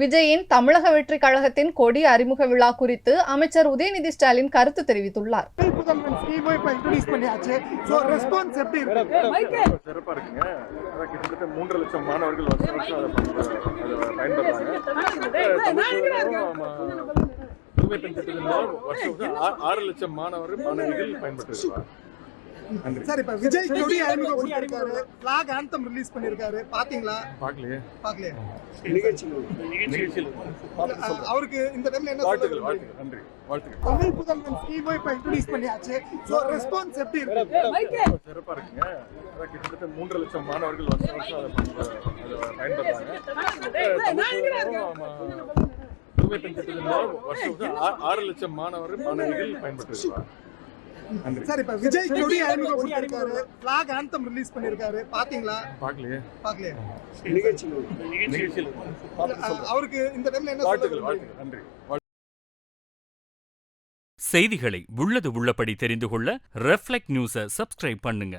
விஜயின் தமிழக வெற்றி கழகத்தின் கொடி அறிமுக விழா குறித்து அமைச்சர் உதயநிதி ஸ்டாலின் கருத்து தெரிவித்துள்ளார். சிறப்பா இருக்குங்க. கிட்டத்தட்ட 3 லட்சம் மாணவர்கள் வருஷம் புதுமை பெண் திட்டத்தின் மூலம் வருஷம் 6 லட்சம் மாணவிகள் பயன்பெற்றிருக்கிறார். சார், இப்ப விஜய் கொடி அறிமுகம் பண்ணிருக்காரு, ஃபிளாக் ஆந்தம் ரிலீஸ் பண்ணிருக்காரு, பாத்தீங்களா? பார்க்கலையே. நிகழ்ச்சியில் அவருக்கு இந்த டைம்ல என்ன வாழ்த்துக்கள். நன்றி. வாழ்த்துக்கள். தமிழ் புதல்வன் ஸ்கீம் இப்ப இன்ட்ரோடியூஸ் பண்ணியாச்சு. சோ ரெஸ்பான்ஸ் எப்படி இருக்கு? சிறப்பா இருக்குங்க. கிட்டத்தட்ட 3 லட்சம் மாணவர்கள் வருஷம் பயன்பெறாங்க. புதுமை பெண் திட்டத்தின் மூலம் வருஷம் 6 லட்சம் மாணவிகள் பயன்பெற்றிருக்கிறார். சார், இப்ப விஜய் கொடி அறிமுகம் பண்ணிருக்காரு, ஃபிளாக் ஆந்தம் ரிலீஸ் பண்ணிருக்காரு, பாத்தீங்களா? பார்க்கலையே. நிகழ்ச்சியில் அவருக்கு இந்த டைம்ல என்ன வாழ்த்துக்கள். நன்றி. செய்திகளை உள்ளது உள்ளபடி தெரிந்து கொள்ள ரெஃப்ளெக்ட் நியூஸை சப்ஸ்கிரைப் பண்ணுங்க.